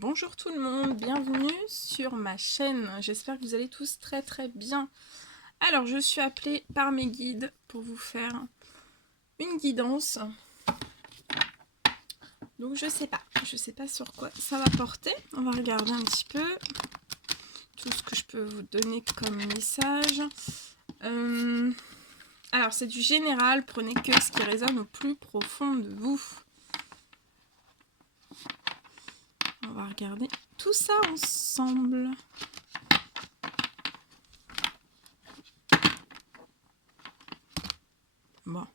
Bonjour tout le monde, bienvenue sur ma chaîne. J'espère que vous allez tous très très bien. Alors je suis appelée par mes guides pour vous faire une guidance. Donc je sais pas sur quoi ça va porter. On va regarder un petit peu tout ce que je peux vous donner comme message. Alors c'est du général, prenez que ce qui résonne au plus profond de vous. On va regarder tout ça ensemble. Bon.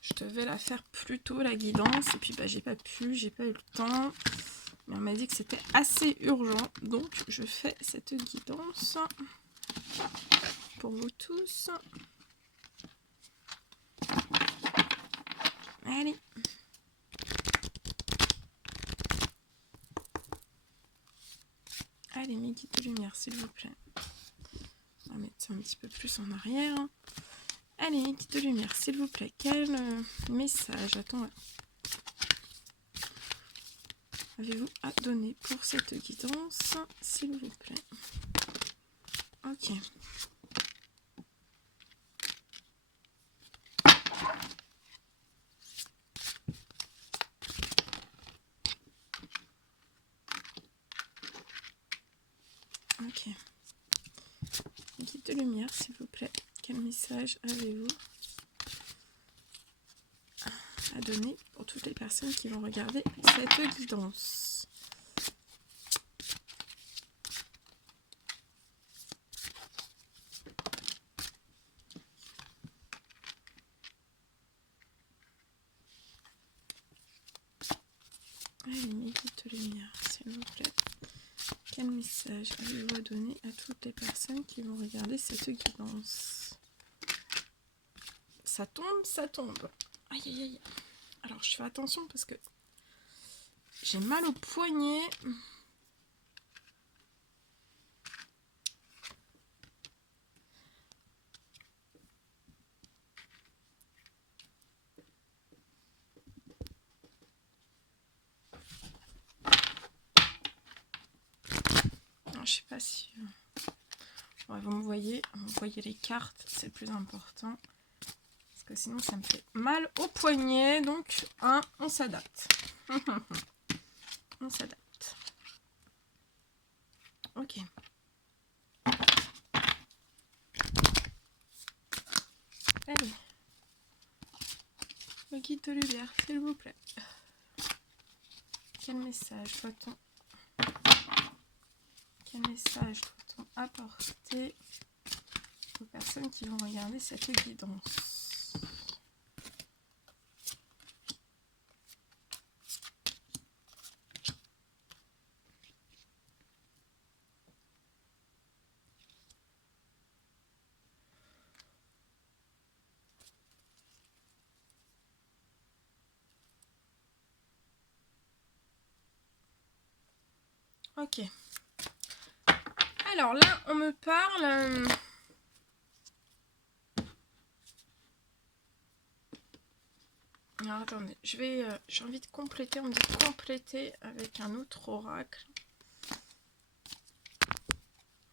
Je devais la faire plus tôt la guidance et puis j'ai pas eu le temps. Mais on m'a dit que c'était assez urgent, donc je fais cette guidance pour vous tous. Allez. Allez, mes guides de lumière, s'il vous plaît. On va mettre ça un petit peu plus en arrière. Allez, mes guides de lumière, s'il vous plaît. Quel message avez-vous à donner pour cette guidance, s'il vous plaît? Ok. Ok. Guide de lumière, s'il vous plaît. Quel message avez-vous à donner pour toutes les personnes qui vont regarder cette guidance? Allez, mes guides de lumière, s'il vous plaît. Quel message avez-vous à donner à toutes les personnes qui vont regarder cette guidance? Ça tombe, ça tombe. Aïe, aïe, aïe. Alors, je fais attention parce que j'ai mal au poignet. Alors, je sais pas si... Ouais, vous voyez les cartes, c'est le plus important. Parce que sinon, ça me fait mal au poignet. Donc, on s'adapte. On s'adapte. Ok. Allez. Le guide de lumière, s'il vous plaît. Quel message doit-on apporter aux personnes qui vont regarder cette guidance? Ok. Alors là, on me parle... Alors attendez, j'ai envie de compléter, on me dit compléter avec un autre oracle.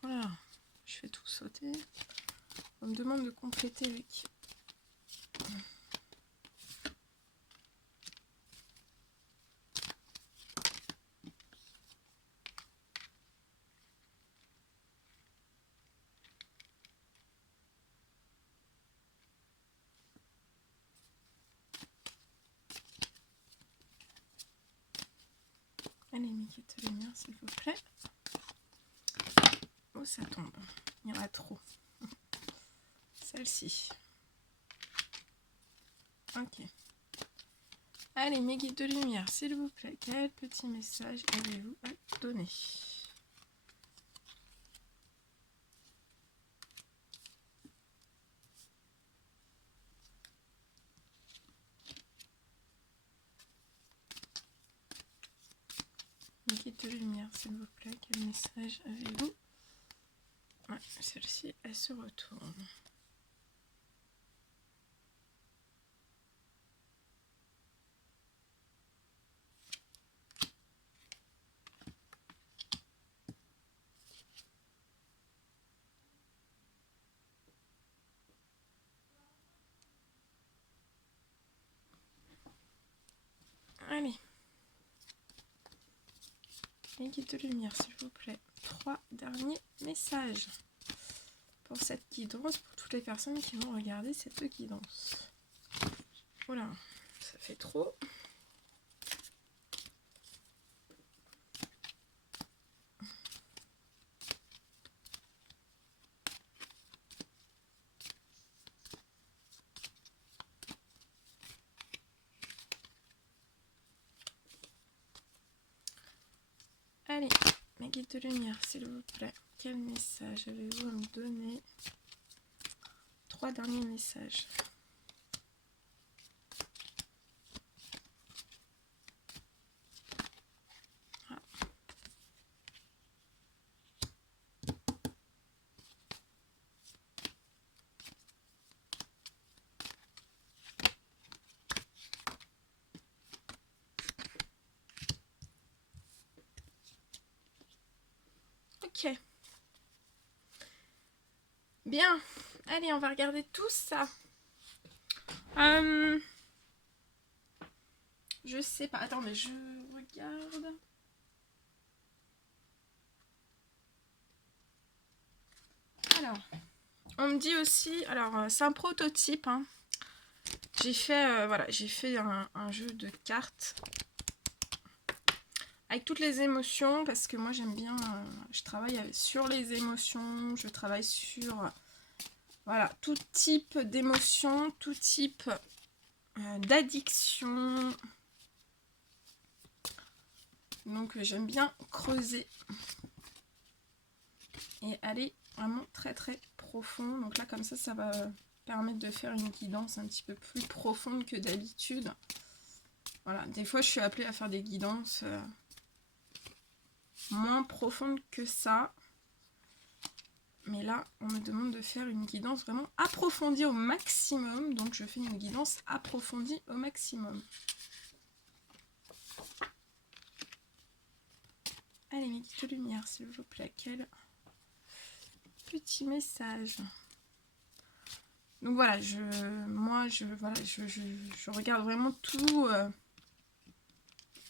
Voilà, je fais tout sauter. On me demande de compléter avec... Allez, mes guides de lumière, s'il vous plaît. Oh, ça tombe. Il y en a trop. Celle-ci. Ok. Allez, mes guides de lumière, s'il vous plaît. Quel petit message avez-vous à donner? guide de lumière, s'il vous plaît. Quel message avez-vous? Ouais, celle-ci, elle se retourne. Allez. Les guides de lumière, s'il vous plaît. 3 derniers messages pour cette guidance, pour toutes les personnes qui vont regarder cette guidance. Voilà, ça fait trop. Allez, mes guides de lumière, s'il vous plaît. Quel message avez-vous à me donner? 3 derniers messages. Ah. Ok. Bien. Allez, on va regarder tout ça. Je sais pas. Attendez, je regarde. Alors, on me dit aussi... Alors, c'est un prototype. Hein. J'ai fait, voilà, j'ai fait un jeu de cartes avec toutes les émotions parce que moi j'aime bien, je travaille sur les émotions, je travaille sur voilà, tout type d'émotions, tout type d'addiction. Donc j'aime bien creuser et aller vraiment très très profond. Donc là comme ça va permettre de faire une guidance un petit peu plus profonde que d'habitude. Voilà, des fois je suis appelée à faire des guidances moins profondes que ça. Mais là, on me demande de faire une guidance vraiment approfondie au maximum. Donc je fais une guidance approfondie au maximum. Allez, mes guides de lumière, s'il vous plaît. Quel petit message. Donc voilà, je regarde vraiment tout,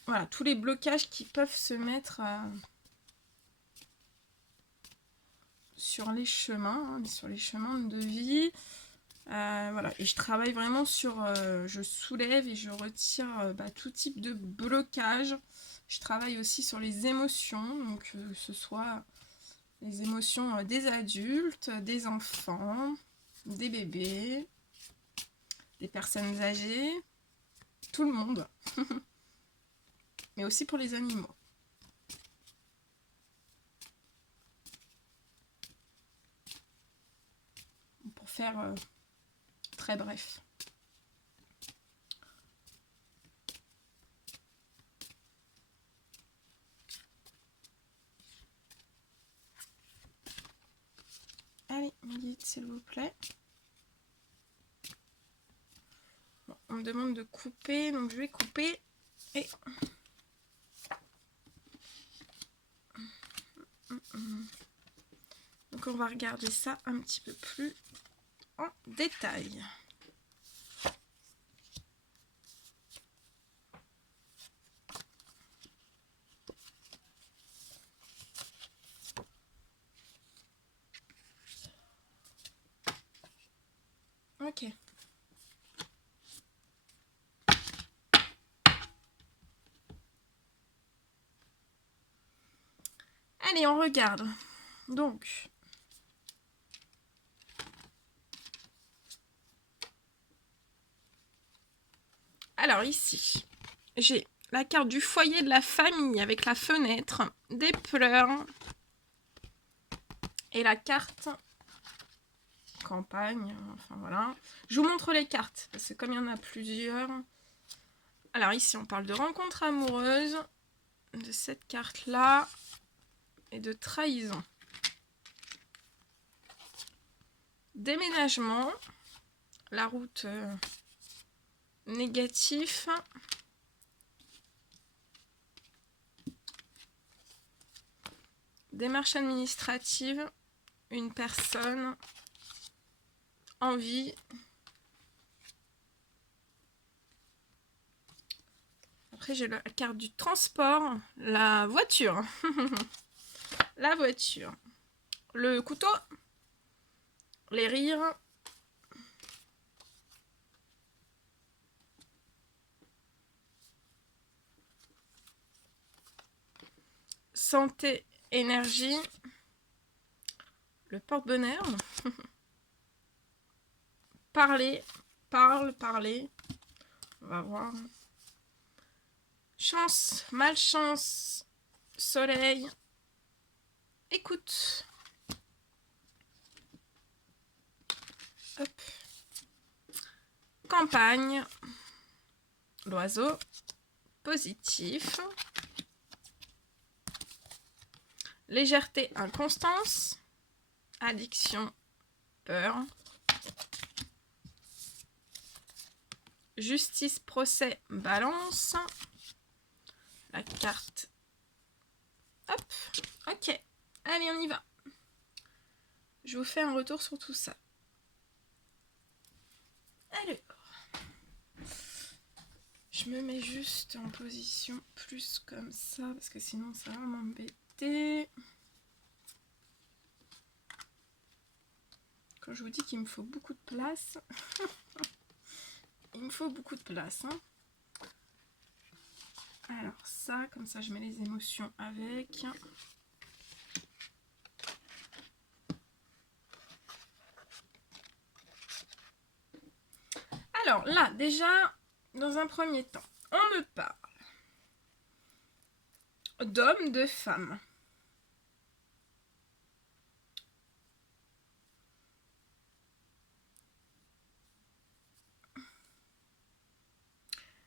voilà, tous les blocages qui peuvent se mettre sur les chemins, sur les chemins de vie. Voilà, et je travaille vraiment sur, je soulève et je retire tout type de blocage. Je travaille aussi sur les émotions, donc que ce soit les émotions des adultes, des enfants, des bébés, des personnes âgées, tout le monde, mais aussi pour les animaux. Pour faire très bref. Allez, mes guides, s'il vous plaît. Bon, on me demande de couper, donc je vais couper. Et... Donc on va regarder ça un petit peu plus en détail. Ok. Allez, on regarde. Donc, alors ici, j'ai la carte du foyer de la famille avec la fenêtre, des pleurs et la carte campagne. Enfin voilà. Je vous montre les cartes parce que comme il y en a plusieurs. Alors ici, on parle de rencontre amoureuse. de cette carte-là et de trahison. Déménagement, la route négatif. Démarche administrative, une personne, envie. Après, j'ai la carte du transport, la voiture. La voiture. Le couteau, les rires. Santé, énergie. Le porte-bonheur. Parler, parler. On va voir. Chance, malchance, soleil. Écoute. Hop. Campagne. L'oiseau. Positif. Légèreté, inconstance. Addiction, peur. Justice, procès, balance. La carte. Hop, ok. Allez, on y va. Je vous fais un retour sur tout ça. Alors, je me mets juste en position plus comme ça, parce que sinon ça va m'embêter. Quand je vous dis qu'il me faut beaucoup de place, il me faut beaucoup de place. Hein. Alors ça, comme ça je mets les émotions avec. Alors là, déjà, dans un premier temps, on me parle d'homme, de femme.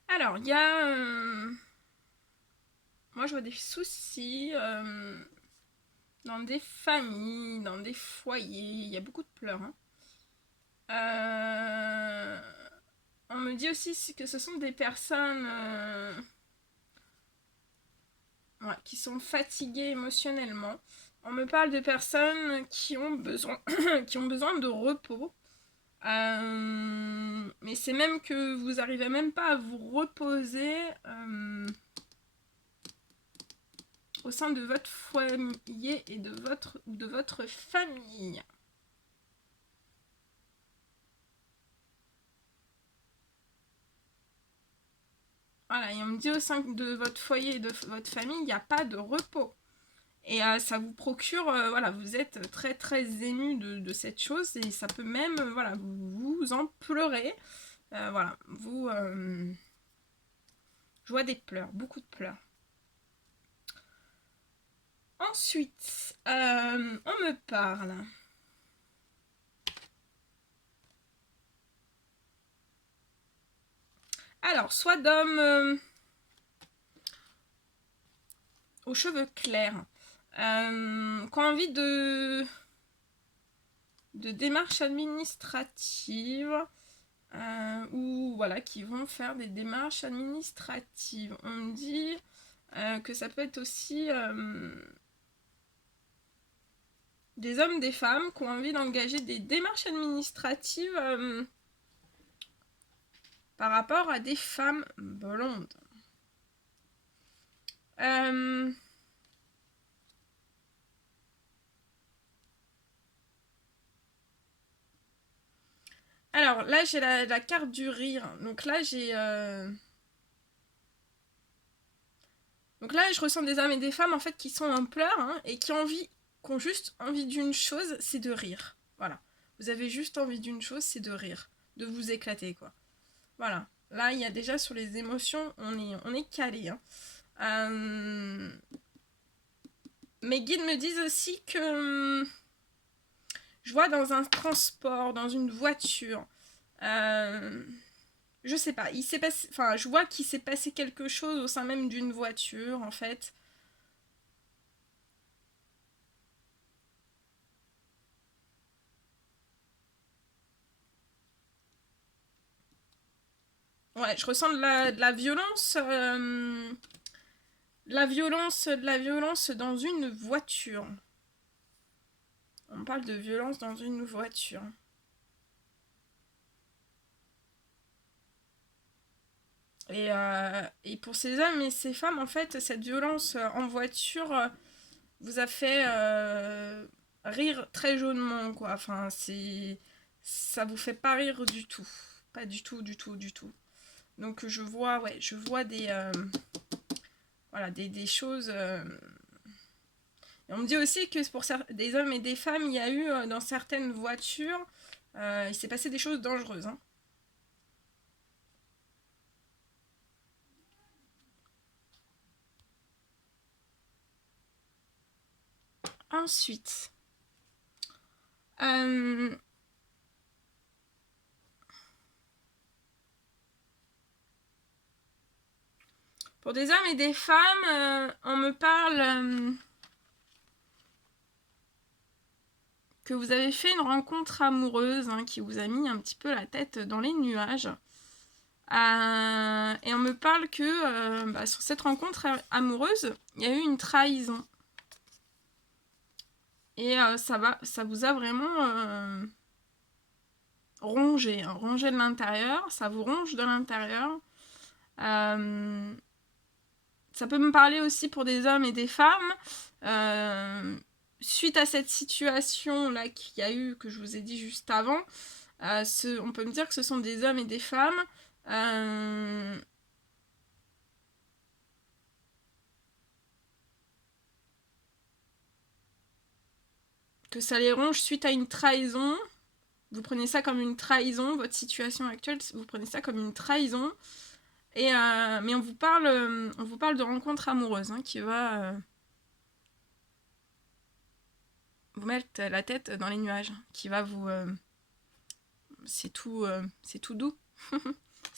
Alors, il y a... moi, je vois des soucis dans des familles, dans des foyers. Il y a beaucoup de pleurs. Hein. On me dit aussi que ce sont des personnes ouais, qui sont fatiguées émotionnellement. On me parle de personnes qui ont besoin, qui ont besoin de repos. Mais c'est même que vous arrivez même pas à vous reposer au sein de votre foyer et de votre famille. Voilà, et on me dit au sein de votre foyer et de votre famille, il n'y a pas de repos. Et ça vous procure, voilà, vous êtes très très ému de cette chose et ça peut même, voilà, vous en pleurez. Voilà, vous... je vois des pleurs, beaucoup de pleurs. Ensuite, on me parle. Alors, soit d'hommes aux cheveux clairs, qui ont envie de démarches administratives, ou voilà, qui vont faire des démarches administratives. On me dit que ça peut être aussi des hommes, des femmes qui ont envie d'engager des démarches administratives par rapport à des femmes blondes. Alors là j'ai la carte du rire. Donc là j'ai donc là je ressens des hommes et des femmes en fait qui sont en pleurs hein, et qui ont juste envie d'une chose, c'est de rire. Voilà. Vous avez juste envie d'une chose, c'est de rire, de vous éclater quoi. Voilà. Là il y a déjà sur les émotions, on est calé. Hein. Mes guides me disent aussi que je vois dans un transport, dans une voiture, je je sais pas, il s'est passé, enfin, je vois qu'il s'est passé quelque chose au sein même d'une voiture, en fait. Ouais, je ressens de la violence, de la violence dans une voiture. On parle de violence dans une voiture. Et pour ces hommes et ces femmes, en fait, cette violence en voiture vous a fait rire très jaunement, quoi. Enfin, ça vous fait pas rire du tout. Pas du tout, du tout, du tout. Donc je vois, ouais, je vois voilà, des choses. Et on me dit aussi que pour des hommes et des femmes, il y a eu dans certaines voitures, il s'est passé des choses dangereuses. Hein. Ensuite, euh, pour des hommes et des femmes, on me parle que vous avez fait une rencontre amoureuse hein, qui vous a mis un petit peu la tête dans les nuages. Et on me parle que sur cette rencontre amoureuse, il y a eu une trahison. Et ça vous a vraiment rongé, hein, rongé de l'intérieur. Ça vous ronge de l'intérieur. Ça peut me parler aussi pour des hommes et des femmes. Suite à cette situation-là qu'il y a eu, que je vous ai dit juste avant, on peut me dire que ce sont des hommes et des femmes que ça les ronge suite à une trahison. Vous prenez ça comme une trahison, votre situation actuelle, vous prenez ça comme une trahison. Mais on vous parle de rencontre amoureuse hein, qui va vous mettre la tête dans les nuages, qui va vous... c'est tout doux.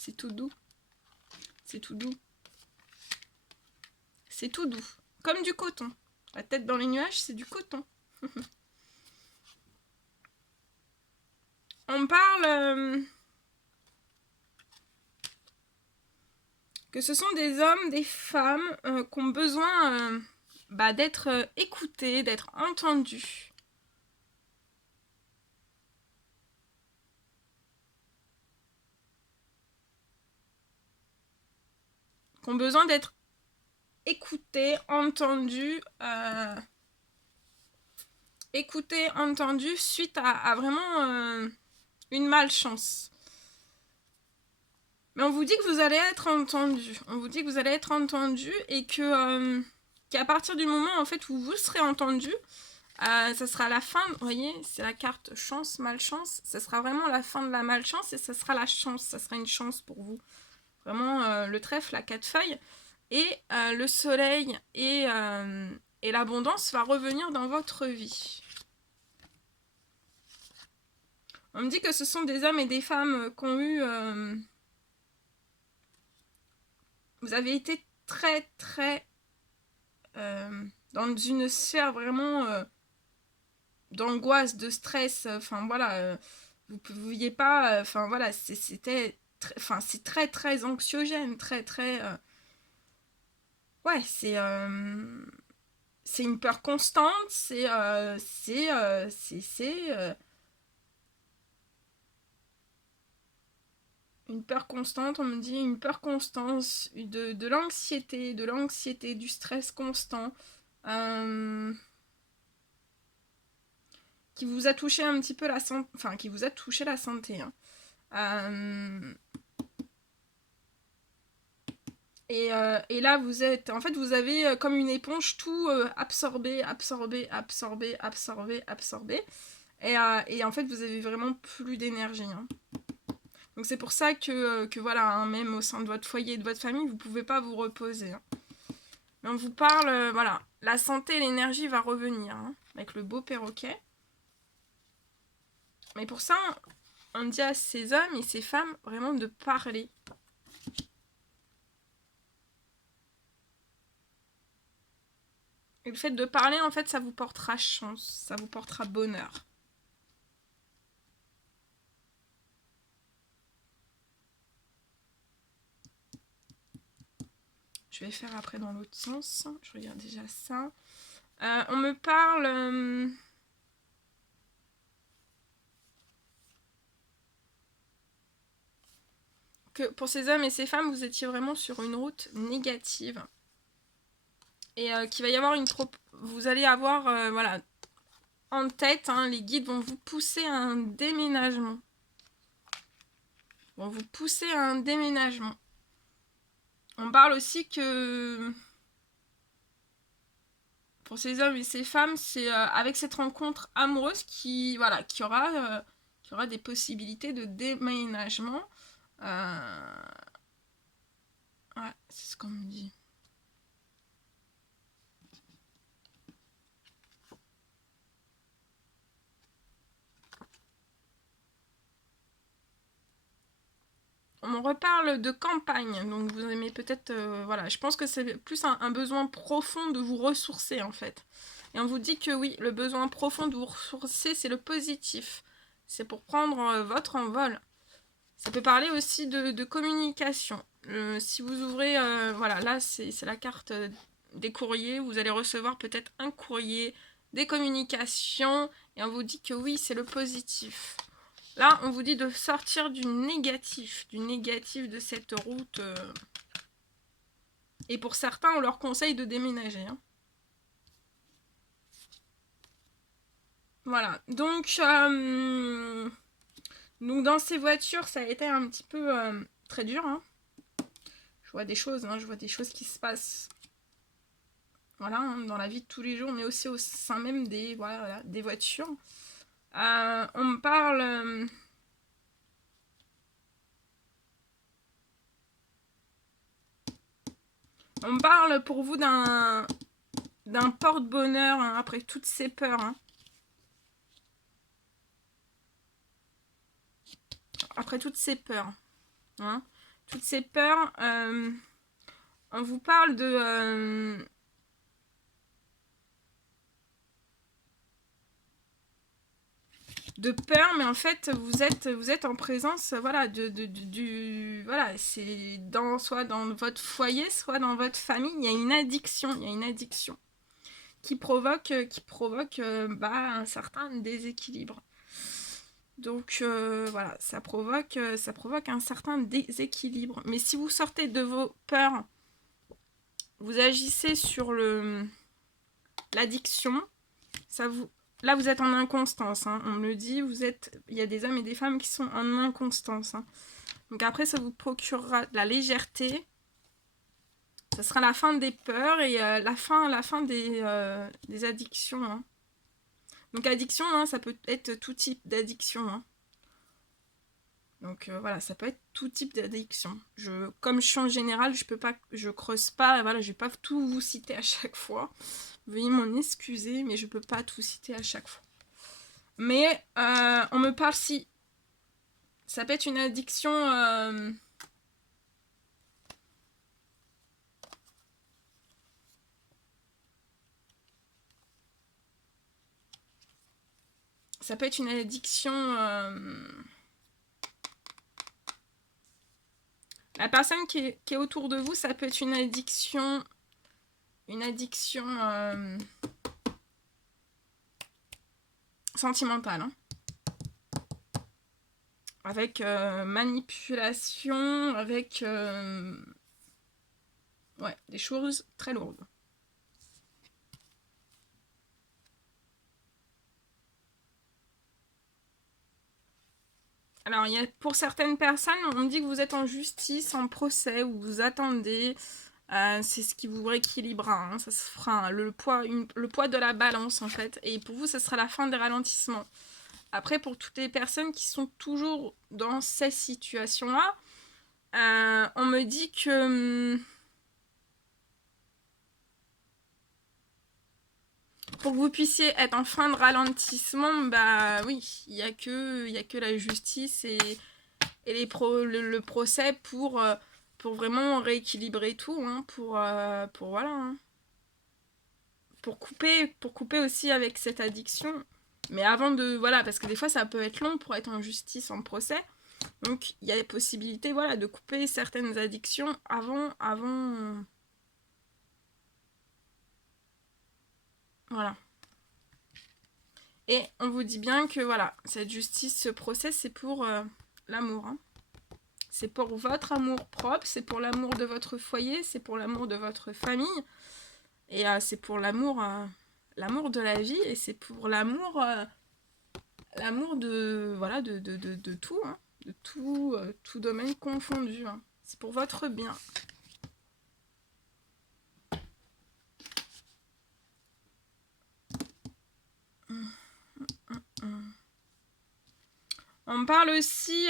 C'est tout doux. C'est tout doux. C'est tout doux. Comme du coton. La tête dans les nuages, c'est du coton. On parle que ce sont des hommes, des femmes qui ont besoin d'être écoutés, d'être entendus. Qui ont besoin d'être écoutés, entendus. Entendus suite à vraiment une malchance. Mais on vous dit que vous allez être entendu. On vous dit que vous allez être entendu et qu'à partir du moment en fait où vous serez entendu, ça sera la fin. Vous voyez, c'est la carte chance, malchance. Ça sera vraiment la fin de la malchance et ça sera la chance. Ça sera une chance pour vous. Vraiment le trèfle, la 4 feuilles. Et le soleil et l'abondance va revenir dans votre vie. On me dit que ce sont des hommes et des femmes qui ont eu... vous avez été très très dans une sphère vraiment d'angoisse, de stress. Enfin voilà, vous ne pouviez pas... Enfin voilà, c'était... c'est très très anxiogène, très très... ouais, c'est une peur constante, c'est une peur constante, on me dit une peur constante, de l'anxiété, du stress constant, qui vous a touché un petit peu la santé, enfin qui vous a touché la santé. Hein. Et là, vous êtes, en fait, vous avez comme une éponge tout absorbé. Et en fait, vous avez vraiment plus d'énergie. Hein. Donc c'est pour ça que voilà, hein, même au sein de votre foyer et de votre famille, vous ne pouvez pas vous reposer. Hein. Mais on vous parle, voilà, la santé et l'énergie va revenir, hein, avec le beau perroquet. Mais pour ça, on dit à ces hommes et ces femmes vraiment de parler. Et le fait de parler, en fait, ça vous portera chance, ça vous portera bonheur. Je vais faire après dans l'autre sens. Je regarde déjà ça. On me parle... que pour ces hommes et ces femmes, vous étiez vraiment sur une route négative. Et qu'il va y avoir une trop... Vous allez avoir, voilà, en tête, hein, les guides vont vous pousser à un déménagement. Vont vous pousser à un déménagement. On parle aussi que... Pour ces hommes et ces femmes, c'est avec cette rencontre amoureuse qui, voilà, qui aura des possibilités de déménagement. Ouais, c'est ce qu'on me dit. On me reparle de campagne, donc vous aimez peut-être... voilà, je pense que c'est plus un besoin profond de vous ressourcer en fait. Et on vous dit que oui, le besoin profond de vous ressourcer, c'est le positif. C'est pour prendre votre envol. Ça peut parler aussi de communication. Si vous ouvrez, voilà, là c'est la carte des courriers. Vous allez recevoir peut-être un courrier, des communications. Et on vous dit que oui, c'est le positif. Là, on vous dit de sortir du négatif de cette route. Et pour certains, on leur conseille de déménager. Hein. Voilà. Donc dans ces voitures, ça a été un petit peu très dur. Hein. Je vois des choses, hein, je vois des choses qui se passent. Voilà, hein, dans la vie de tous les jours, mais aussi au sein même des, voilà, des voitures. On me parle... on me parle pour vous d'un porte-bonheur hein, après toutes ces peurs. Hein. Après toutes ces peurs. Hein. Toutes ces peurs, on vous parle de peur, mais en fait, vous êtes en présence, voilà, voilà, c'est soit dans votre foyer, soit dans votre famille, il y a une addiction, qui provoque un certain déséquilibre. Donc voilà, ça provoque un certain déséquilibre. Mais si vous sortez de vos peurs, vous agissez sur l'addiction, là vous êtes en inconstance, hein, on me le dit, il y a des hommes et des femmes qui sont en inconstance. Hein. Donc après, ça vous procurera de la légèreté, ça sera la fin des peurs et la fin des addictions. Hein. Donc addiction, hein, ça peut être tout type d'addiction. Hein. Donc voilà, ça peut être tout type d'addiction. Comme je suis en général, je creuse pas, voilà, je vais pas tout vous citer à chaque fois. Veuillez m'en excuser, mais je peux pas tout citer à chaque fois. Mais on me parle si ça peut être une addiction. Ça peut être une addiction. La personne qui est autour de vous, ça peut être une addiction. Une addiction sentimentale. Hein. Avec manipulation, avec ouais, des choses très lourdes. Alors, pour certaines personnes, on me dit que vous êtes en justice, en procès, ou vous attendez. C'est ce qui vous rééquilibrera. Hein. Ça se fera le poids de la balance, en fait. Et pour vous, ça sera la fin des ralentissements. Après, pour toutes les personnes qui sont toujours dans ces situations-là, on me dit que... pour que vous puissiez être en fin de ralentissement, bah oui, il y a que la justice et le procès pour vraiment rééquilibrer tout, hein, pour voilà. Hein. pour couper aussi avec cette addiction. Mais avant de, voilà, parce que des fois ça peut être long pour être en justice, en procès. Donc il y a des possibilités, voilà, de couper certaines addictions avant. Voilà. Et on vous dit bien que voilà, cette justice, ce procès, c'est pour l'amour. Hein. C'est pour votre amour propre, c'est pour l'amour de votre foyer, c'est pour l'amour de votre famille. Et c'est pour l'amour de la vie, et c'est pour l'amour de, voilà, de tout, hein, de tout domaine confondu. Hein. C'est pour votre bien. On parle aussi...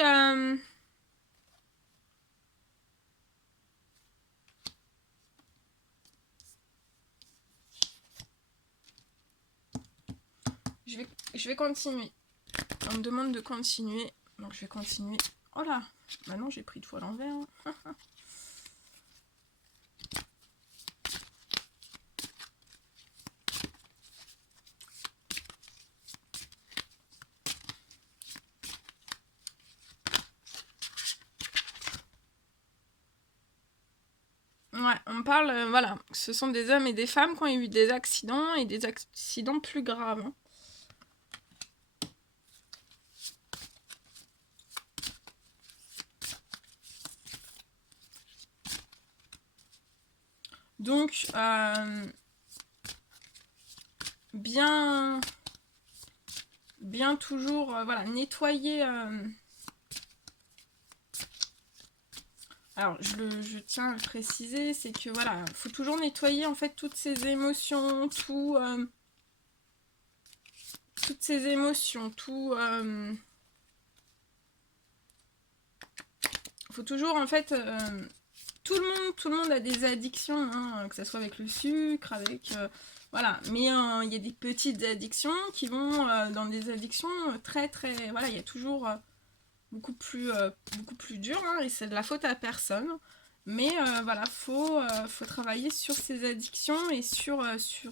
Je vais continuer. On me demande de continuer. Donc je vais continuer. Oh là, maintenant j'ai pris tout à l'envers. Hein. Ouais, on parle, voilà, ce sont des hommes et des femmes qui ont eu des accidents et des accidents plus graves. Hein. Donc, bien toujours, voilà, nettoyer... Alors, je tiens à le préciser, c'est que voilà, il faut toujours nettoyer en fait toutes ces émotions, toutes ces émotions, faut toujours en fait, tout le monde a des addictions, hein, que ce soit avec le sucre, avec voilà, mais il y a des petites addictions qui vont dans des addictions très voilà, il y a toujours beaucoup plus dur, hein, et c'est de la faute à personne. Mais voilà, faut travailler sur ces addictions et sur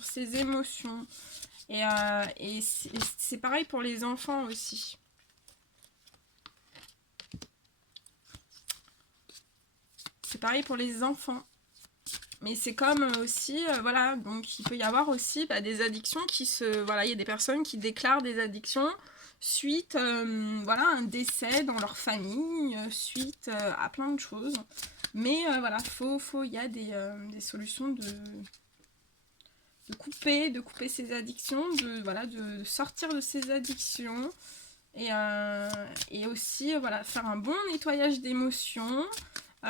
ces émotions. Et c'est pareil pour les enfants aussi. C'est pareil pour les enfants. Mais c'est comme aussi, voilà, donc il peut y avoir aussi des addictions qui se... Voilà, il y a des personnes qui déclarent des addictions suite voilà, un décès dans leur famille, suite à plein de choses. Mais voilà, il y a des solutions de couper ces addictions, de sortir de ces addictions. Et aussi, voilà, faire un bon nettoyage d'émotions.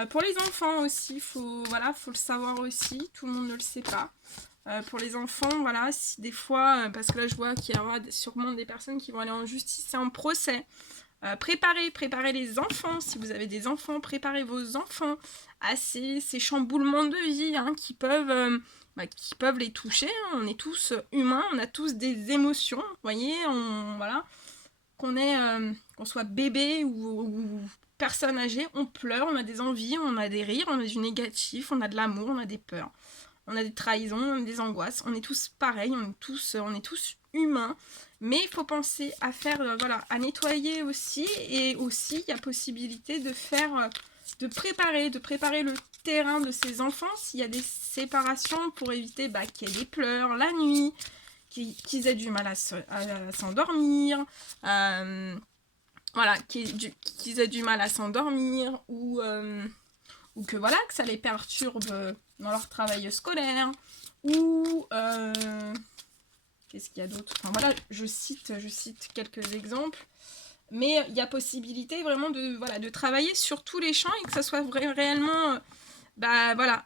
Pour les enfants aussi, faut le savoir aussi, tout le monde ne le sait pas. Pour les enfants, voilà, si des fois, parce que là je vois qu'il y aura sûrement des personnes qui vont aller en justice et en procès, préparez les enfants, si vous avez des enfants, préparez vos enfants à ces chamboulements de vie, hein, qui peuvent les toucher, hein. On est tous humains, on a tous des émotions, vous voyez, voilà, qu'on soit bébé ou personne âgée, on pleure, on a des envies, on a des rires, on a du négatif, on a de l'amour, on a des peurs, on a des trahisons, on a des angoisses, on est tous pareils, on est tous humains, mais il faut penser à faire, voilà, à nettoyer aussi, et aussi il y a possibilité de faire, de préparer le terrain de ces enfants s'il y a des séparations, pour éviter qu'il y ait des pleurs la nuit, qu'ils aient du mal à s'endormir, voilà, qu'ils aient du mal à s'endormir, ou que voilà, que ça les perturbe dans leur travail scolaire, ou qu'est-ce qu'il y a d'autre, enfin voilà, je cite quelques exemples, mais il y a possibilité vraiment de travailler sur tous les champs, et que ça soit réellement voilà,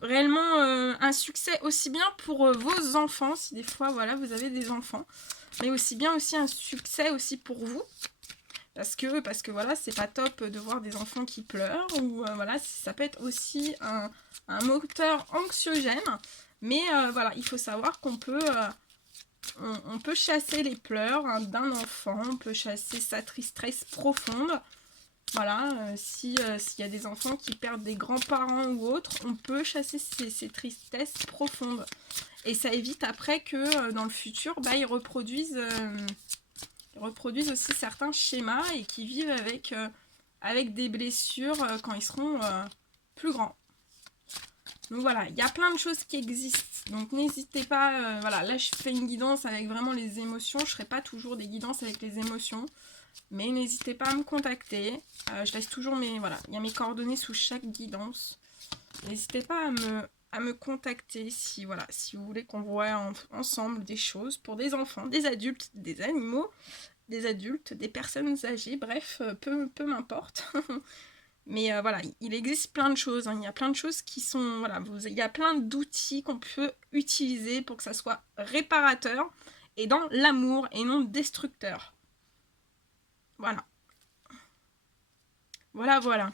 réellement un succès aussi bien pour vos enfants, si des fois voilà, vous avez des enfants, mais aussi bien aussi un succès aussi pour vous. Parce que voilà, c'est pas top de voir des enfants qui pleurent, ou voilà, ça peut être aussi un moteur anxiogène. Mais voilà, il faut savoir qu'on peut, on peut chasser les pleurs, hein, d'un enfant, on peut chasser sa tristesse profonde. Voilà, s'il y a des enfants qui perdent des grands-parents ou autres, on peut chasser ces tristesses profondes. Et ça évite après que dans le futur, bah, ils reproduisent aussi certains schémas et qu'ils vivent avec des blessures quand ils seront plus grands. Donc voilà, il y a plein de choses qui existent. Donc n'hésitez pas, voilà, là je fais une guidance avec vraiment les émotions. Je ne ferai pas toujours des guidances avec les émotions. Mais n'hésitez pas à me contacter. Je laisse toujours voilà, il y a mes coordonnées sous chaque guidance. N'hésitez pas à me contacter si vous voulez qu'on voit ensemble des choses pour des enfants, des adultes, des animaux, des adultes, des personnes âgées, bref, peu m'importe. Mais voilà, il existe plein de choses, hein. Il y a plein de choses qui sont, voilà, il y a plein d'outils qu'on peut utiliser pour que ça soit réparateur et dans l'amour et non destructeur. Voilà. Voilà.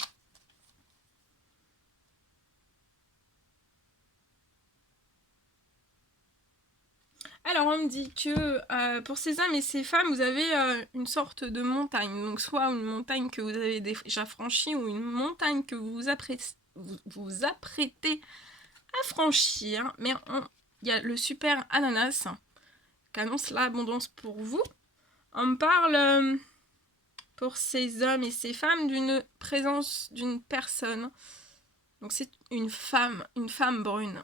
Alors on me dit que pour ces hommes et ces femmes, vous avez une sorte de montagne. Donc soit une montagne que vous avez déjà franchie ou une montagne que vous vous apprêtez à franchir. Mais il y a le super ananas qui annonce l'abondance pour vous. On me parle pour ces hommes et ces femmes d'une présence d'une personne. Donc c'est une femme brune.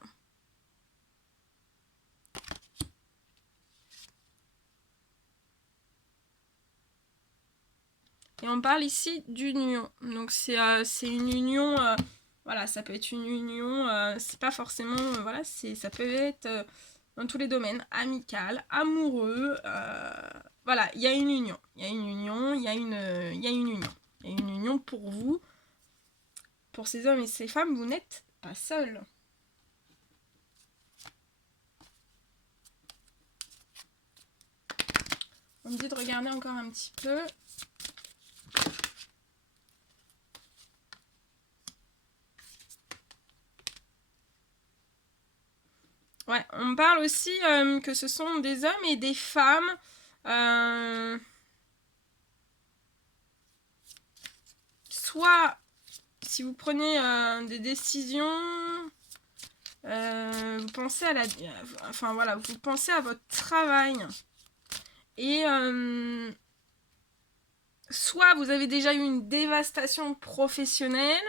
Et on parle ici d'union. Donc c'est une union, voilà, ça peut être une union, c'est pas forcément, voilà, ça peut être dans tous les domaines, amical, amoureux, voilà, il y a une union. Il y a une union, il y a une union. Il y a une union pour vous. Pour ces hommes et ces femmes, vous n'êtes pas seuls. On me dit de regarder encore un petit peu. Ouais, on me parle aussi que ce sont des hommes et des femmes. Soit, si vous prenez des décisions, vous pensez à enfin voilà, vous pensez à votre travail. Et soit vous avez déjà eu une dévastation professionnelle,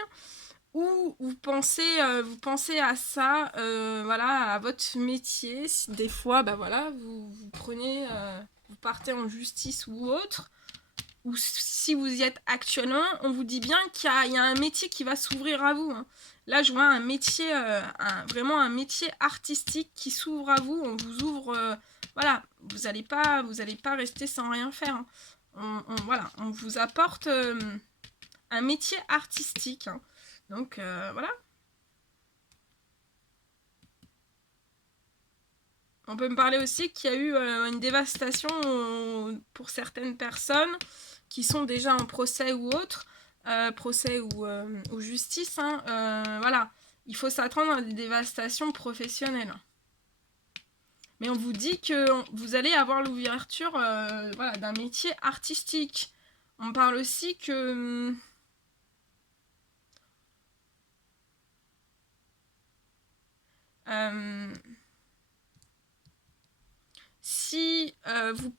ou vous pensez à ça, voilà, à votre métier. Des fois, bah voilà, vous prenez, vous partez en justice ou autre, ou si vous y êtes actuellement, on vous dit bien qu'il y a un métier qui va s'ouvrir à vous. Hein. Là, je vois un métier, vraiment un métier artistique qui s'ouvre à vous. On vous ouvre, voilà, vous allez pas rester sans rien faire. Hein. Voilà, on vous apporte un métier artistique. Hein. Donc voilà. On peut me parler aussi qu'il y a eu une dévastation pour certaines personnes qui sont déjà en procès ou autre, procès ou justice. Hein, voilà, il faut s'attendre à des dévastations professionnelles. Mais on vous dit que vous allez avoir l'ouverture voilà, d'un métier artistique. On parle aussi que si vous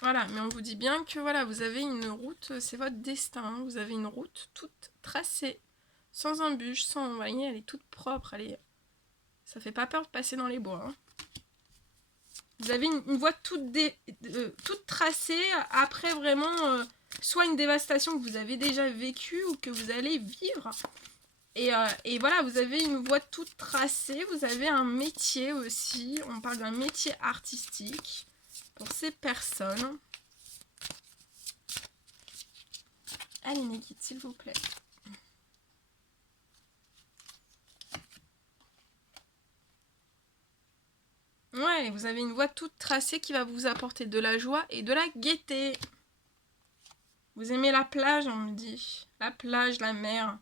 voilà, mais on vous dit bien que voilà, vous avez une route, c'est votre destin, hein, vous avez une route toute tracée, sans embûches, sans, vous voyez, elle est toute propre, ça fait pas peur de passer dans les bois. Hein. Vous avez une voie toute tracée, après vraiment, soit une dévastation que vous avez déjà vécue ou que vous allez vivre. Et voilà, vous avez une voie toute tracée, vous avez un métier aussi, on parle d'un métier artistique. Pour ces personnes. Allez, Nikit, s'il vous plaît. Ouais, vous avez une voie toute tracée qui va vous apporter de la joie et de la gaieté. Vous aimez la plage, on me dit. La plage, la mer,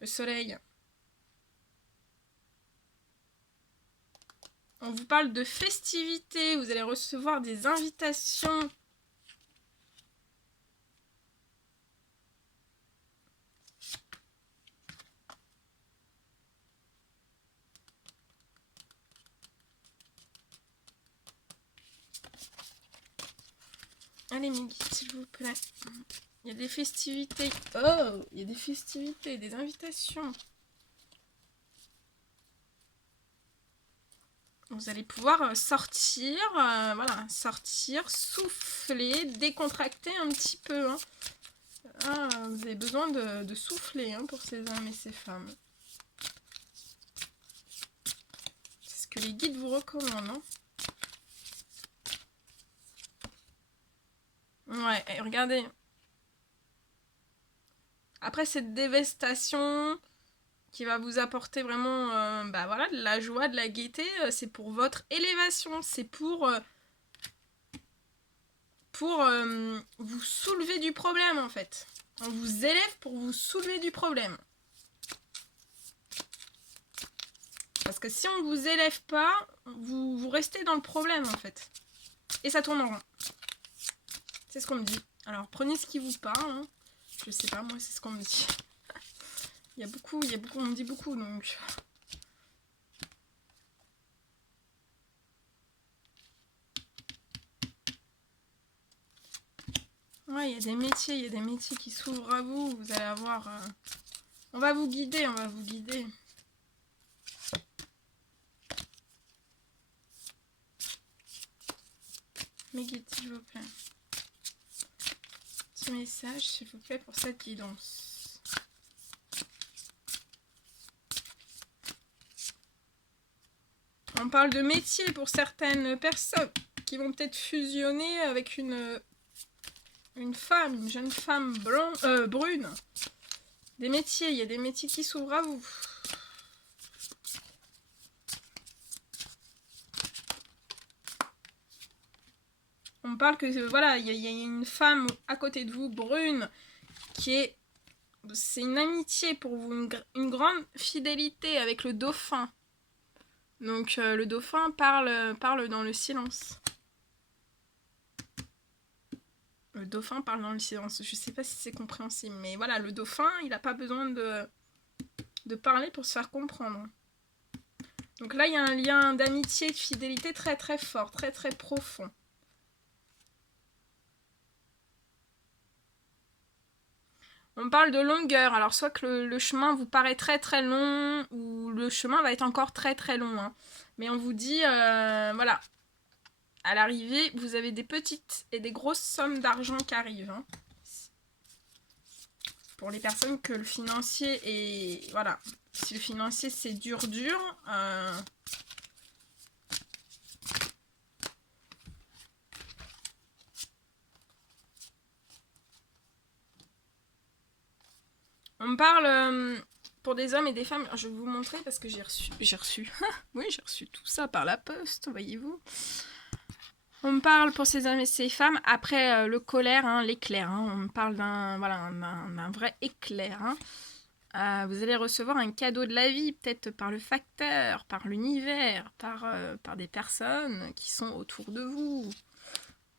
le soleil. On vous parle de festivités. Vous allez recevoir des invitations. Allez, mes guides, s'il vous plaît. Il y a des festivités. Oh, il y a des festivités, des invitations. Vous allez pouvoir sortir, voilà, sortir, souffler, décontracter un petit peu. Hein. Ah, vous avez besoin de souffler hein, pour ces hommes et ces femmes. C'est ce que les guides vous recommandent. Hein. Ouais, et regardez. Après cette dévastation qui va vous apporter vraiment bah voilà, de la joie, de la gaieté, c'est pour votre élévation, c'est pour vous soulever du problème en fait. On vous élève pour vous soulever du problème. Parce que si on ne vous élève pas, vous restez dans le problème en fait. Et ça tourne en rond. C'est ce qu'on me dit. Alors prenez ce qui vous parle. Hein. Je sais pas, moi c'est ce qu'on me dit. Il y a beaucoup, on me dit beaucoup donc. Ouais, il y a des métiers qui s'ouvrent à vous. Vous allez avoir. On va vous guider, on va vous guider. Mes guides, s'il vous plaît. Petit message, s'il vous plaît, pour cette guidance. On parle de métier pour certaines personnes qui vont peut-être fusionner avec une femme, une jeune femme brune. Des métiers, il y a des métiers qui s'ouvrent à vous. On parle que voilà, il y a une femme à côté de vous, brune, qui est... C'est une amitié pour vous, une grande fidélité avec le dauphin. Donc le dauphin parle dans le silence. Le dauphin parle dans le silence. Je sais pas si c'est compréhensible, mais voilà, le dauphin, il n'a pas besoin de parler pour se faire comprendre. Donc là, il y a un lien d'amitié, de fidélité très très fort, très très profond. On parle de longueur, alors soit que le chemin vous paraît très très long, ou le chemin va être encore très très long. Hein. Mais on vous dit, voilà, à l'arrivée, vous avez des petites et des grosses sommes d'argent qui arrivent. Hein. Pour les personnes que le financier est... Voilà, si le financier c'est dur. On me parle pour des hommes et des femmes. Je vais vous montrer parce que j'ai reçu. Oui, j'ai reçu tout ça par la poste, voyez-vous. On me parle pour ces hommes et ces femmes. Après le colère, hein, l'éclair. Hein, on me parle d'un vrai éclair. Hein. Vous allez recevoir un cadeau de la vie, peut-être par le facteur, par l'univers, par des personnes qui sont autour de vous.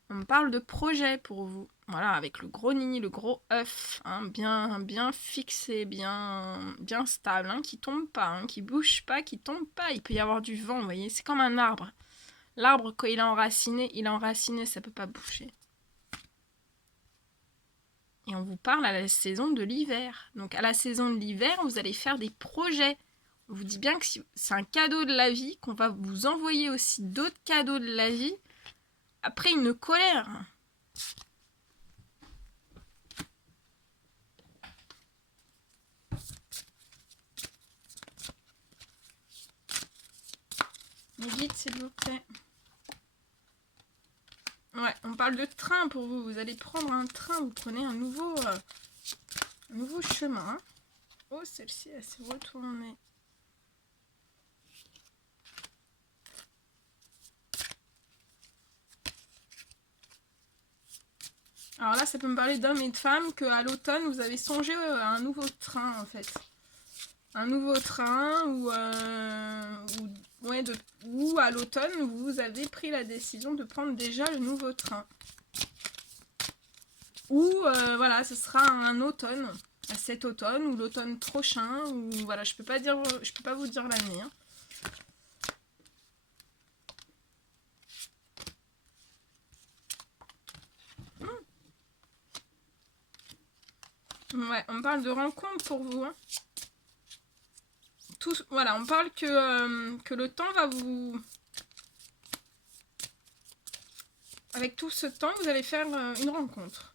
On me parle de projet pour vous. Voilà, avec le gros nid, le gros œuf, hein, bien fixé, bien stable, hein, qui tombe pas, hein, qui bouge pas, qui tombe pas. Il peut y avoir du vent, vous voyez, c'est comme un arbre. L'arbre, quand il est enraciné, ça peut pas bouger. Et on vous parle à la saison de l'hiver. Donc à la saison de l'hiver, vous allez faire des projets. On vous dit bien que c'est un cadeau de la vie, qu'on va vous envoyer aussi d'autres cadeaux de la vie après une colère. Mais vite, s'il vous plaît. Ouais, on parle de train pour vous. Vous allez prendre un train, vous prenez un nouveau chemin. Oh, celle-ci, elle s'est retournée. Alors là, ça peut me parler d'hommes et de femmes qu'à l'automne, vous avez songé à un nouveau train, en fait. Un nouveau train ou ouais, ou à l'automne, vous avez pris la décision de prendre déjà le nouveau train. Ou voilà, ce sera un automne, cet automne ou l'automne prochain, ou voilà, je peux pas vous dire l'année. Hein. Ouais, on parle de rencontre pour vous. Hein. Voilà, on parle que le temps va vous... Avec tout ce temps, vous allez faire une rencontre.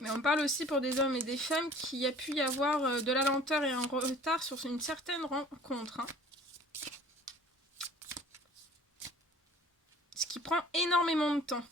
Mais on parle aussi pour des hommes et des femmes qu'il a pu y avoir de la lenteur et un retard sur une certaine rencontre. Hein. Ce qui prend énormément de temps.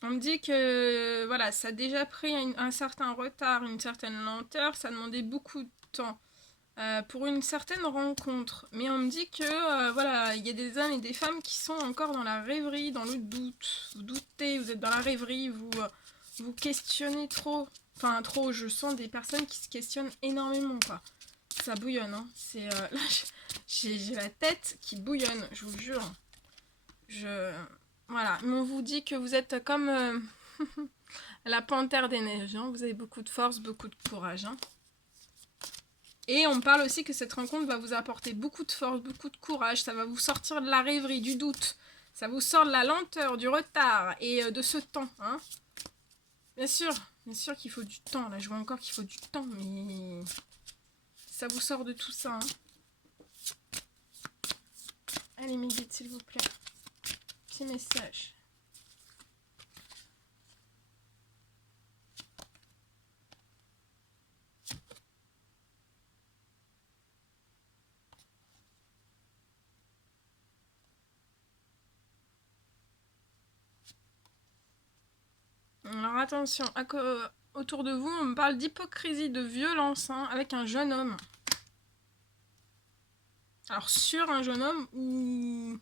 On me dit que voilà, ça a déjà pris un certain retard, une certaine lenteur, ça demandait beaucoup de temps pour une certaine rencontre. Mais on me dit que voilà, il y a des hommes et des femmes qui sont encore dans la rêverie, dans le doute. Vous doutez, vous êtes dans la rêverie, vous questionnez trop. Enfin trop, je sens des personnes qui se questionnent énormément quoi. Ça bouillonne, hein. C'est là j'ai la tête qui bouillonne, je vous jure. Voilà, mais on vous dit que vous êtes comme la panthère des neiges, hein. Vous avez beaucoup de force, beaucoup de courage. Hein. Et on parle aussi que cette rencontre va vous apporter beaucoup de force, beaucoup de courage, ça va vous sortir de la rêverie, du doute, ça vous sort de la lenteur, du retard et de ce temps. Hein. Bien sûr qu'il faut du temps, là je vois encore qu'il faut du temps, mais ça vous sort de tout ça. Hein. Allez mes guides s'il vous plaît. Petit message. Alors attention, autour de vous, on me parle d'hypocrisie, de violence hein, avec un jeune homme. Alors sur un jeune homme ou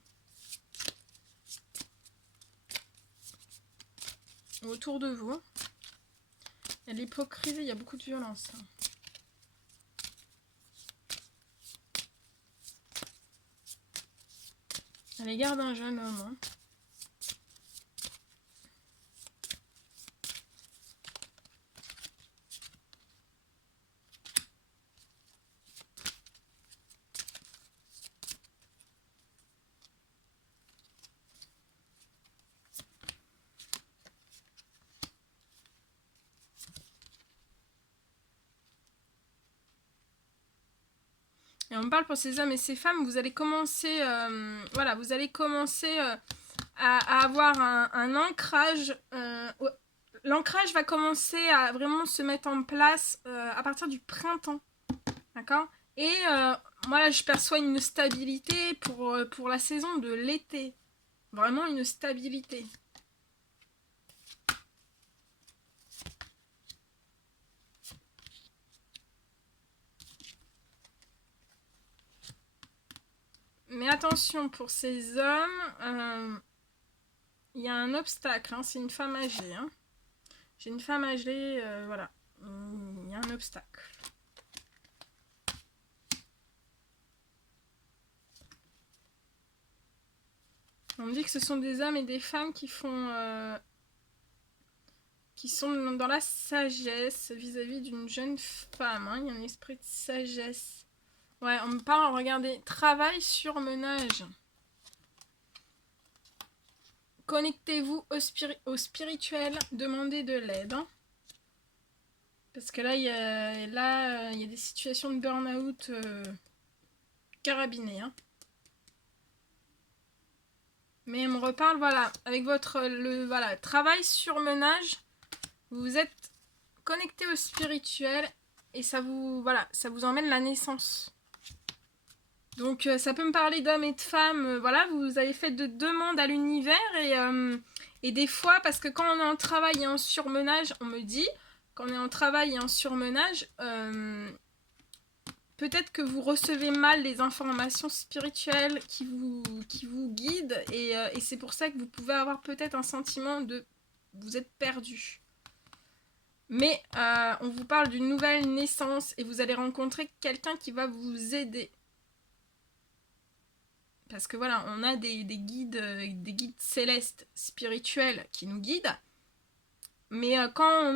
autour de vous. Il y a de l'hypocrisie, il y a beaucoup de violence. À l'égard d'un jeune homme. Hein. Et on me parle pour ces hommes et ces femmes, vous allez commencer, voilà, vous allez commencer à avoir un ancrage. L'ancrage va commencer à vraiment se mettre en place à partir du printemps, d'accord. Et moi là, je perçois une stabilité pour la saison de l'été, vraiment une stabilité. Mais attention, pour ces hommes, il y a un obstacle, hein, c'est une femme âgée. Hein. J'ai une femme âgée, voilà, il y a un obstacle. On me dit que ce sont des hommes et des femmes qui font... qui sont dans la sagesse vis-à-vis d'une jeune femme. Hein. Il y a un esprit de sagesse. Ouais, on me parle, regardez, travail sur ménage. Connectez-vous au spirituel, demandez de l'aide. Hein. Parce que là, il y a des situations de burn-out carabinées. Hein. Mais on me reparle, voilà, avec votre voilà, travail sur ménage, vous êtes connecté au spirituel et ça vous, voilà, ça vous emmène la naissance. Donc ça peut me parler d'hommes et de femmes, voilà, vous avez fait de demandes à l'univers Et des fois, parce que quand on est en travail et en surmenage, on me dit, quand on est en travail et en surmenage, peut-être que vous recevez mal les informations spirituelles qui vous guident et c'est pour ça que vous pouvez avoir peut-être un sentiment de vous êtes perdu. Mais on vous parle d'une nouvelle naissance et vous allez rencontrer quelqu'un qui va vous aider. Parce que voilà, on a des guides célestes, spirituels qui nous guident. Mais quand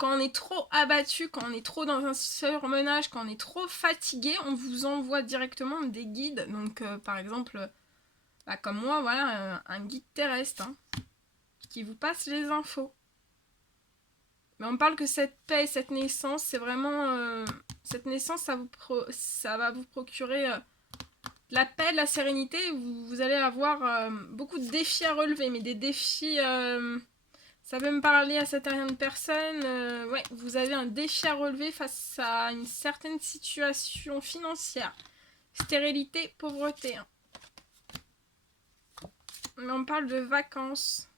on est trop abattu, quand on est trop dans un surmenage, quand on est trop fatigué, on vous envoie directement des guides. Donc par exemple, comme moi, voilà, un guide terrestre hein, qui vous passe les infos. Mais on parle que cette paix, cette naissance, c'est vraiment... cette naissance, ça va vous procurer de la paix, de la sérénité. Vous allez avoir beaucoup de défis à relever, mais des défis... ça peut me parler à certaines personnes. Ouais, vous avez un défi à relever face à une certaine situation financière. Stérilité, pauvreté. Hein. Mais on parle de vacances.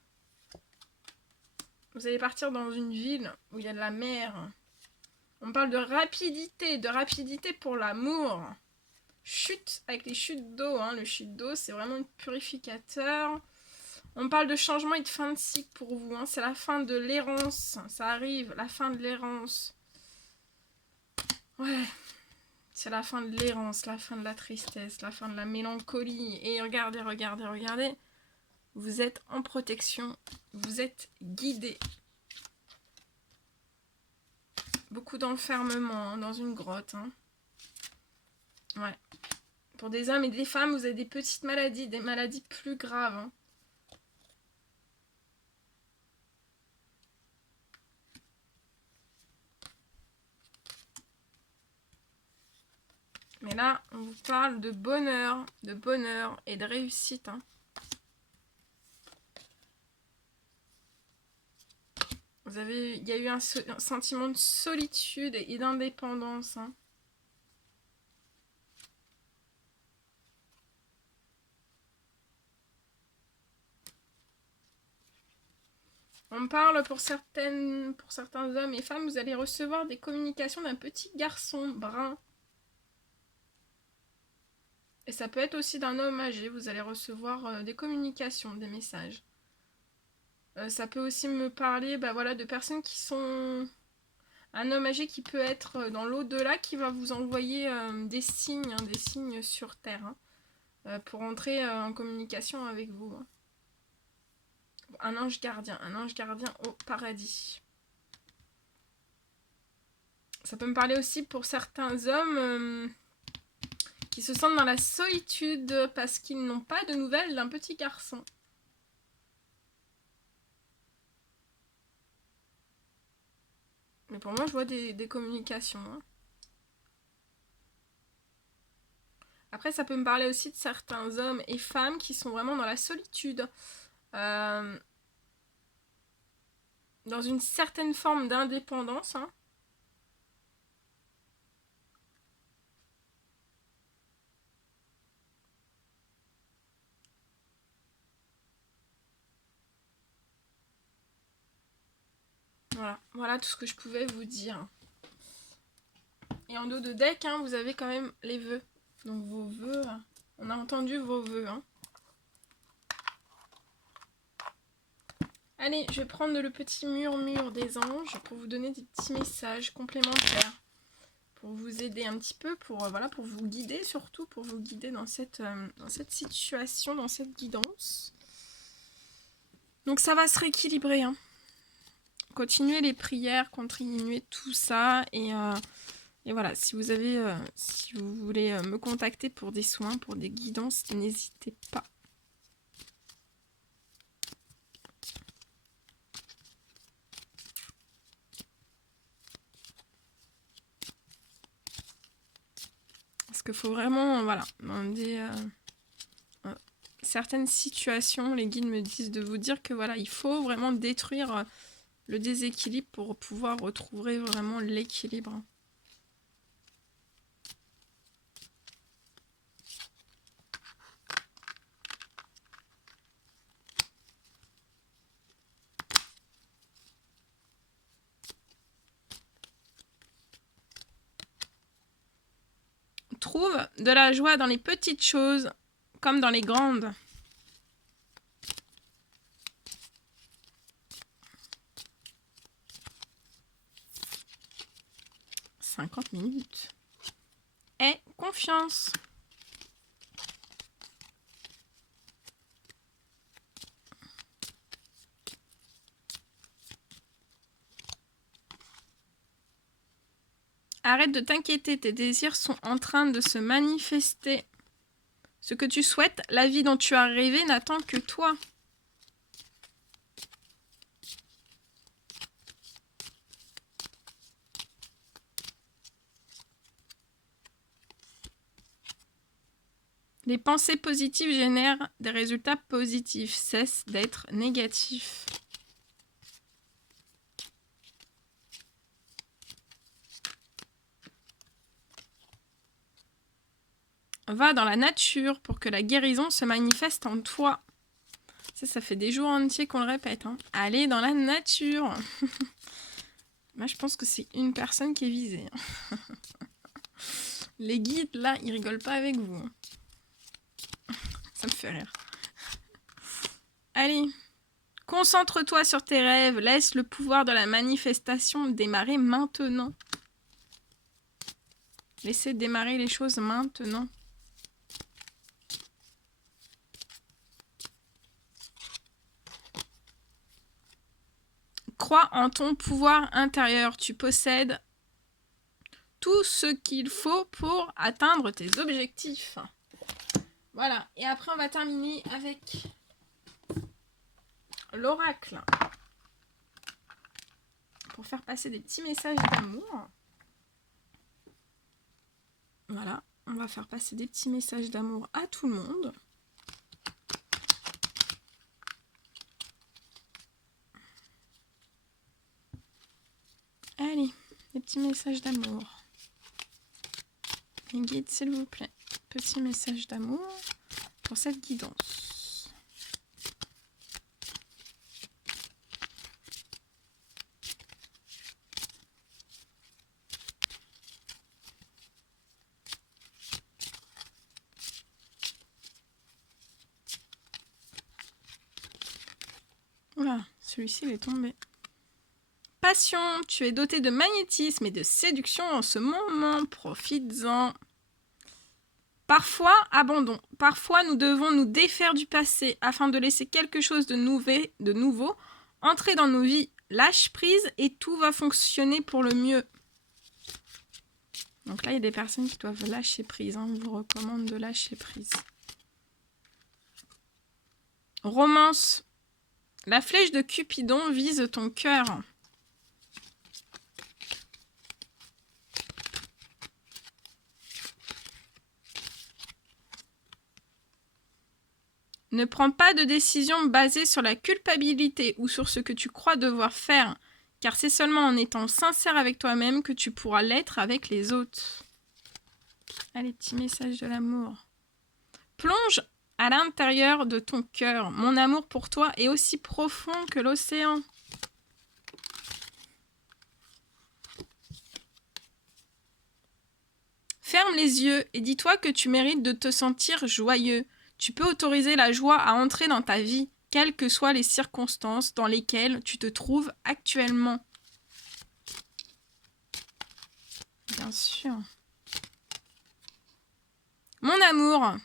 Vous allez partir dans une ville où il y a de la mer. On parle de rapidité pour l'amour. Chute, avec les chutes d'eau. Hein. Le chute d'eau, c'est vraiment un purificateur. On parle de changement et de fin de cycle pour vous. Hein. C'est la fin de l'errance. Ça arrive, la fin de l'errance. Ouais, c'est la fin de l'errance, la fin de la tristesse, la fin de la mélancolie. Et regardez. Vous êtes en protection. Vous êtes guidé. Beaucoup d'enfermement hein, dans une grotte. Hein. Ouais. Pour des hommes et des femmes, vous avez des petites maladies, des maladies plus graves. Hein. Mais là, on vous parle de bonheur et de réussite. Hein. Il y a eu un sentiment de solitude et d'indépendance. Hein. On parle pour certains hommes et femmes, vous allez recevoir des communications d'un petit garçon brun. Et ça peut être aussi d'un homme âgé, vous allez recevoir des communications, des messages. Ça peut aussi me parler voilà, de personnes qui sont... Un homme âgé qui peut être dans l'au-delà, qui va vous envoyer des signes, hein, des signes sur Terre, hein, pour entrer en communication avec vous. Hein. Un ange gardien au paradis. Ça peut me parler aussi pour certains hommes qui se sentent dans la solitude parce qu'ils n'ont pas de nouvelles d'un petit garçon. Mais pour moi, je vois des communications. Hein. Après, ça peut me parler aussi de certains hommes et femmes qui sont vraiment dans la solitude. Dans une certaine forme d'indépendance. Hein. Voilà tout ce que je pouvais vous dire. Et en dos de deck, hein, vous avez quand même les vœux. Donc vos vœux, on a entendu vos vœux. Hein. Allez, je vais prendre le petit murmure des anges pour vous donner des petits messages complémentaires. Pour vous aider un petit peu, pour vous guider surtout, pour vous guider dans cette situation, dans cette guidance. Donc ça va se rééquilibrer. Hein. Continuez les prières, continuez tout ça. Et voilà, si vous voulez me contacter pour des soins, pour des guidances, n'hésitez pas. Parce qu'il faut vraiment, dans certaines situations, les guides me disent de vous dire que il faut vraiment détruire le déséquilibre pour pouvoir retrouver vraiment l'équilibre. Trouve de la joie dans les petites choses comme dans les grandes. « 50 minutes. Aie confiance. Arrête de t'inquiéter, tes désirs sont en train de se manifester. Ce que tu souhaites, la vie dont tu as rêvé n'attend que toi. Les pensées positives génèrent des résultats positifs. Cesse d'être négatif. Va dans la nature pour que la guérison se manifeste en toi. Ça fait des jours entiers qu'on le répète. Hein. Allez dans la nature. Moi, je pense que c'est une personne qui est visée. Les guides, là, ils rigolent pas avec vous. Ça me fait rire. Allez, concentre-toi sur tes rêves. Laisse le pouvoir de la manifestation démarrer maintenant. Laissez démarrer les choses maintenant. Crois en ton pouvoir intérieur. Tu possèdes tout ce qu'il faut pour atteindre tes objectifs. Voilà. Et après, on va terminer avec l'oracle. Pour faire passer des petits messages d'amour. Voilà. On va faire passer des petits messages d'amour à tout le monde. Allez, des petits messages d'amour. Les guides, s'il vous plaît. Petit message d'amour pour cette guidance. Oula, celui-ci, il est tombé. Passion, tu es doté de magnétisme et de séduction en ce moment. Profites-en. Parfois, abandon. Parfois, nous devons nous défaire du passé afin de laisser quelque chose de nouveau entrer dans nos vies. Lâche prise et tout va fonctionner pour le mieux. Donc là, il y a des personnes qui doivent lâcher prise. Hein. On vous recommande de lâcher prise. Romance. La flèche de Cupidon vise ton cœur. Ne prends pas de décision basée sur la culpabilité ou sur ce que tu crois devoir faire, car c'est seulement en étant sincère avec toi-même que tu pourras l'être avec les autres. Allez, petit message de l'amour. Plonge à l'intérieur de ton cœur. Mon amour pour toi est aussi profond que l'océan. Ferme les yeux et dis-toi que tu mérites de te sentir joyeux. Tu peux autoriser la joie à entrer dans ta vie, quelles que soient les circonstances dans lesquelles tu te trouves actuellement. Bien sûr. Mon amour,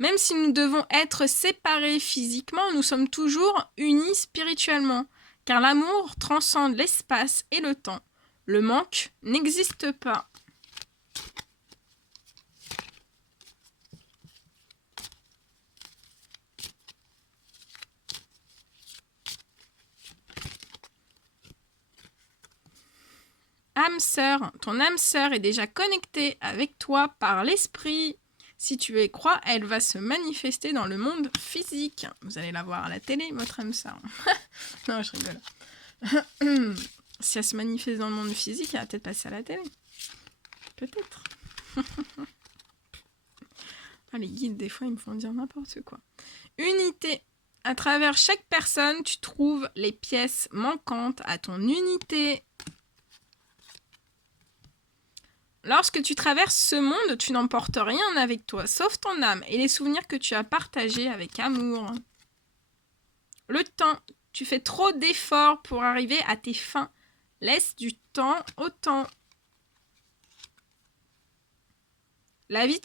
même si nous devons être séparés physiquement, nous sommes toujours unis spirituellement, car l'amour transcende l'espace et le temps. Le manque n'existe pas. Âme sœur, ton âme sœur est déjà connectée avec toi par l'esprit. Si tu y crois, elle va se manifester dans le monde physique. Vous allez la voir à la télé, votre âme sœur. Non, je rigole. Si elle se manifeste dans le monde physique, elle va peut-être passer à la télé. Peut-être. Ah, les guides, des fois, ils me font dire n'importe quoi. Unité. À travers chaque personne, tu trouves les pièces manquantes à ton unité. Lorsque tu traverses ce monde, tu n'emportes rien avec toi, sauf ton âme et les souvenirs que tu as partagés avec amour. Le temps, tu fais trop d'efforts pour arriver à tes fins. Laisse du temps au temps. La vie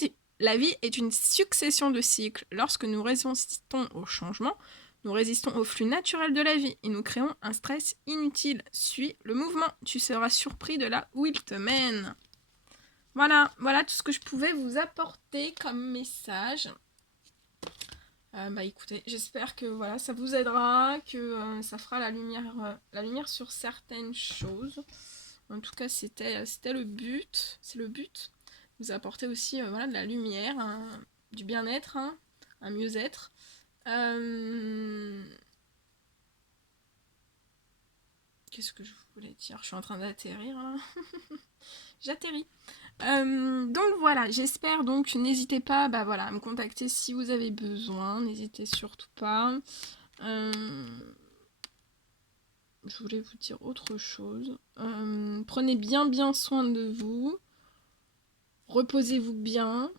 est une succession de cycles. Lorsque nous résistons au changement, nous résistons au flux naturel de la vie et nous créons un stress inutile. Suis le mouvement, tu seras surpris de là où il te mène. Voilà tout ce que je pouvais vous apporter comme message. Écoutez, j'espère que voilà, ça vous aidera, que ça fera la lumière sur certaines choses. En tout cas, c'était le but. C'est le but. Vous apporter aussi voilà, de la lumière, du bien-être, un mieux-être. Qu'est-ce que je voulais dire? Je suis en train d'atterrir là. J'atterris. Donc voilà, j'espère, donc n'hésitez pas à me contacter si vous avez besoin, n'hésitez surtout pas. Je voulais vous dire autre chose. Prenez bien soin de vous, reposez-vous bien,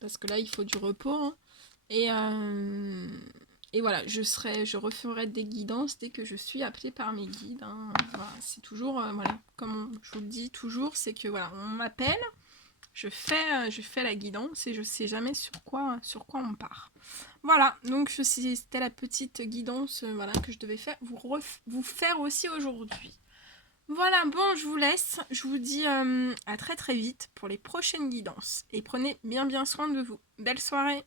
parce que là il faut du repos, hein. Et voilà, je referai des guidances dès que je suis appelée par mes guides, hein. Voilà, c'est toujours, voilà, comme je vous le dis toujours, c'est que voilà, on m'appelle, je fais la guidance et je sais jamais sur quoi on part. Voilà, donc c'était la petite guidance voilà, que je devais faire, vous faire aussi aujourd'hui. Voilà, bon, je vous laisse. Je vous dis à très vite pour les prochaines guidances. Et prenez bien soin de vous. Belle soirée!